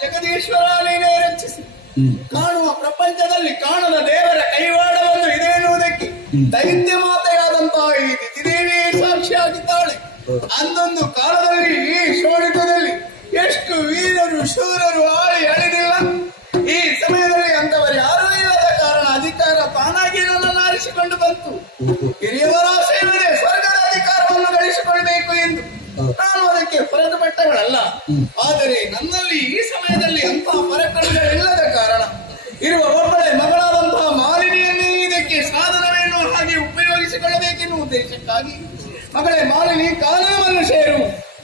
ಜಗದೀಶ್ವರ ನೀನೇ ರಕ್ಷಿಸಿ. ಕಾಣುವ ಪ್ರಪಂಚದಲ್ಲಿ ಕಾಣದ ದೇವರ ಕೈವಾಡವನ್ನು ಇದೆ ಎನ್ನುವುದಕ್ಕೆ ದೈತ್ಯ ಮಾತೆಯಾದಂತಹ ಈ ದಿತಿದೇವಿಯೇ ಸಾಕ್ಷಿಯಾಗಿದ್ದಾಳೆ. ಅಂದೊಂದು ಕಾಲದಲ್ಲಿ ಈ ಶೋಣಿತದಲ್ಲಿ ಎಷ್ಟು ವೀರರು ಶೂರರು ಆಳಿ ಅಳಿದಿಲ್ಲ. ಈ ಸಮಯದಲ್ಲಿ ಅಂತವರು ಯಾರೂ ಇಲ್ಲದ ಕಾರಣ ಅಧಿಕಾರ ತಾನಾಗಿ ನನ್ನನ್ನು ಆರಿಸಿಕೊಂಡು ಬಂತು. ಹಿರಿಯವರ ಸೇವೆಗೆ ಸ್ವರ್ಗದ ಅಧಿಕಾರವನ್ನು ಗಳಿಸಿಕೊಳ್ಬೇಕು ಎಂದು ನಾನು ಅದಕ್ಕೆ ಹೊರತುಪಟ್ಟವಳಲ್ಲ. ಆದರೆ ನನ್ನಲ್ಲಿ ಈ ಸಮಯದಲ್ಲಿ ಅಂತಹ ಪರಕಣಗಳಿಲ್ಲದ ಕಾರಣ ಇರುವ ಒಬ್ಬಳೆ ಮಗಳಾದಂತಹ ಮಾಲಿನಿಯನ್ನೇ ಇದಕ್ಕೆ ಸಾಧನವೇನೋ ಹಾಗೆ ಉಪಯೋಗಿಸಿಕೊಳ್ಳಬೇಕೆನ್ನುವ ಉದ್ದೇಶಕ್ಕಾಗಿ ಮಗಳೇ ಮಾಲಿನಿ, ಕಾನನವನ್ನು ಸೇರು,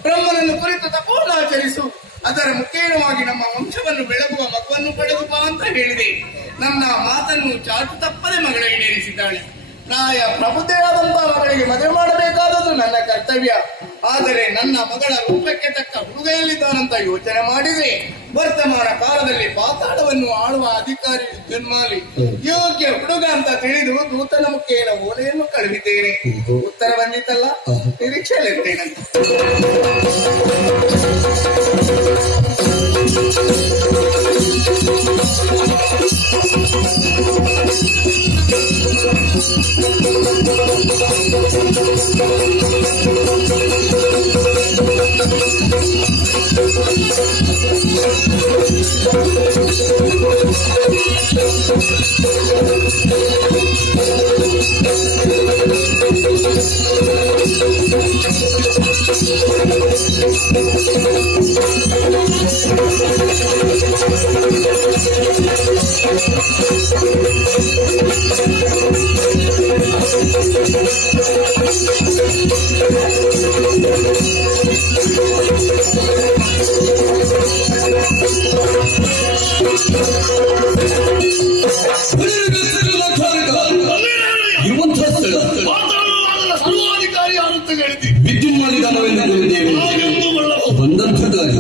ಬ್ರಹ್ಮನನ್ನು ಕುರಿತು ತಪೋನ್ನಾಚರಿಸು, ಅದರ ಮುಖೇನವಾಗಿ ನಮ್ಮ ವಂಶವನ್ನು ಬೆಳಗುವ ಮಗುವನ್ನು ಪಡೆದು ಬಾ ಅಂತ ಹೇಳಿದೆ. ನನ್ನ ಮಾತನ್ನು ಚಾಟು ತಪ್ಪದೆ ಮಗಳು ಈಡೇರಿಸಿದ್ದಾಳೆ. ಪ್ರಾಯ ಪ್ರಬುದ್ಧೆಯಾದಂತಹ ಮಗಳಿಗೆ ಮದುವೆ ಮಾಡಬೇಕಾದದ್ದು ನನ್ನ ಕರ್ತವ್ಯ. ಆದರೆ ನನ್ನ ಮಗಳ ರೂಪಕ್ಕೆ ತಕ್ಕ ಹುಡುಗೆಯಲ್ಲಿದ್ದಾನಂತ ಯೋಚನೆ ಮಾಡಿದೆ. ವರ್ತಮಾನ ಕಾಲದಲ್ಲಿ ಪಾತಾಳವನ್ನು ಆಳುವ ಅಧಿಕಾರಿ ಜನ್ಮಾಲಿ ಯೋಗ್ಯ ಹುಡುಗ ಅಂತ ತಿಳಿದು ದೂತನ ಮುಖೇನ ಓಲೆಯನ್ನು ಕಳುಹಿದ್ದೇನೆ. ಉತ್ತರ ಬಂದಿತ್ತಲ್ಲ, ನಿರೀಕ್ಷೆಯಲ್ಲಿರ್ತೇನಂತ. ಸರ್ವಾಧಿಕಾರಿ ಅಂತ ಹೇಳಿದ್ವಿ. ವಿದ್ಯುತ್ ಮಾಡಿದ ಬಂದಂಥದ್ದಾಗಿ